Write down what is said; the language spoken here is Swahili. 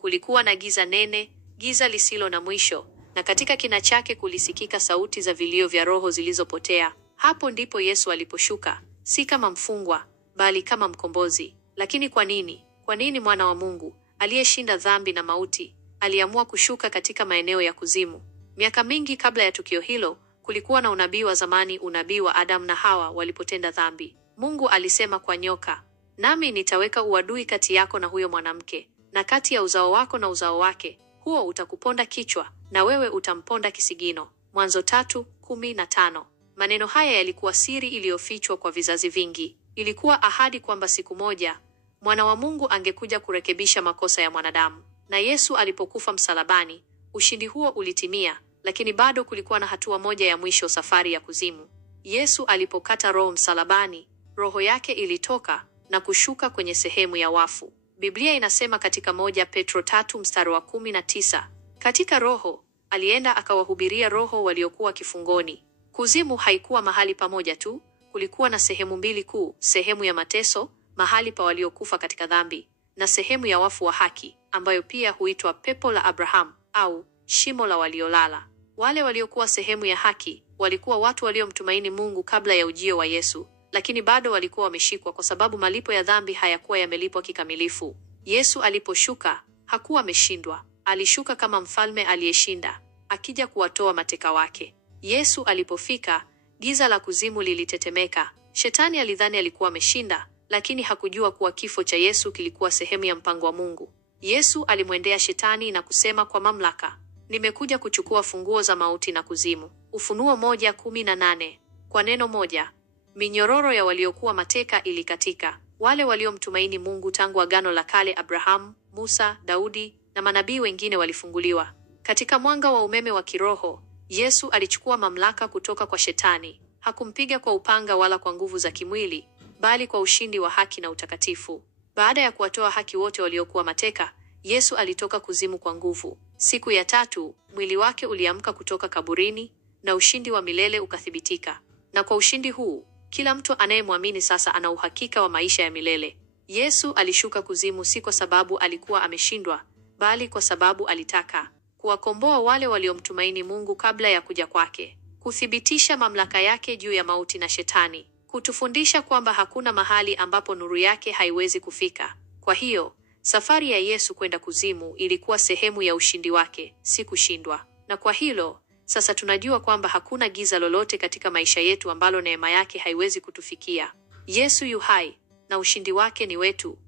kulikuwa na giza nene, giza lisilo na mwisho, na katika kina chake kulisikika sauti za vilio vya roho zilizopotea. Hapo ndipo Yesu aliposhuka, si kama mfungwa, bali kama mkombozi. Lakini kwa nini? Kwa nini mwana wa Mungu, aliyeshinda dhambi na mauti, aliamua kushuka katika maeneo ya kuzimu? Miaka mingi kabla ya tukio hilo, kulikuwa na unabii wa zamani, unabii wa Adam na Hawa walipotenda dhambi. Mungu alisema kwa nyoka, nami nitaweka uadui kati yako na huyo mwanamke, na kati ya uzao wako na uzao wake, huo utakuponda kichwa, na wewe utamponda kisigino. Mwanzo 3:15. Maneno haya yalikuwa siri iliyofichwa kwa vizazi vingi. Ilikuwa ahadi kwamba siku moja mwana wa Mungu angekuja kurekebisha makosa ya mwanadamu. Na Yesu alipokufa msalabani, ushindi huo ulitimia, lakini bado kulikuwa na hatua moja ya mwisho, safari ya kuzimu. Yesu alipokata roho msalabani, roho yake ilitoka na kushuka kwenye sehemu ya wafu. Biblia inasema katika 1 Petro 3:19, katika roho alienda akawahubiria roho waliokuwa kifungoni. Kuzimu haikuwa mahali pamoja tu, kulikuwa na sehemu mbili kuu: sehemu ya mateso, mahali pa waliokufa katika dhambi, na sehemu ya wafu wa haki, ambayo pia huitwa pepo la Abraham au shimo la waliolala. Wale waliokuwa sehemu ya haki walikuwa watu waliomtumaini Mungu kabla ya ujio wa Yesu, lakini bado walikuwa wameshikwa kwa sababu malipo ya dhambi hayakuwa yamelipwa kikamilifu. Yesu aliposhuka, hakuwa ameshindwa. Alishuka kama mfalme aliyeshinda, akija kuwatoa mateka wake. Yesu alipofika, giza la kuzimu lilitetemeka. Shetani alidhani alikuwa ameshinda, lakini hakujua kuwa kifo cha Yesu kilikuwa sehemu ya mpango wa Mungu. Yesu alimwendea Shetani na kusema kwa mamlaka, nimekuja kuchukua funguo za mauti na kuzimu. Ufunuo 1:18. Kwa neno moja, minyororo ya waliokuwa mateka ilikatika. Wale waliomtumaini Mungu tangu Agano la Kale, Abrahamu, Musa, Daudi na manabii wengine walifunguliwa. Katika mwanga wa umeme wa kiroho, Yesu alichukua mamlaka kutoka kwa Shetani. Hakumpiga kwa upanga wala kwa nguvu za kimwili, bali kwa ushindi wa haki na utakatifu. Baada ya kuwatoa haki wote waliokuwa mateka, Yesu alitoka kuzimu kwa nguvu. Siku ya tatu, mwili wake uliamka kutoka kaburini na ushindi wa milele ukathibitika. Na kwa ushindi huu, kila mtu anayemwamini sasa ana uhakika wa maisha ya milele. Yesu alishuka kuzimu si kwa sababu alikuwa ameshindwa, bali kwa sababu alitaka kuwakomboa wale waliomtumaini Mungu kabla ya kuja kwake, kuthibitisha mamlaka yake juu ya mauti na Shetani, kutufundisha kwamba hakuna mahali ambapo nuru yake haiwezi kufika. Kwa hiyo, safari ya Yesu kwenda kuzimu ilikuwa sehemu ya ushindi wake, si kushindwa. Na kwa hilo, sasa tunajua kwamba hakuna giza lolote katika maisha yetu ambalo neema yake haiwezi kutufikia. Yesu yu hai na ushindi wake ni wetu.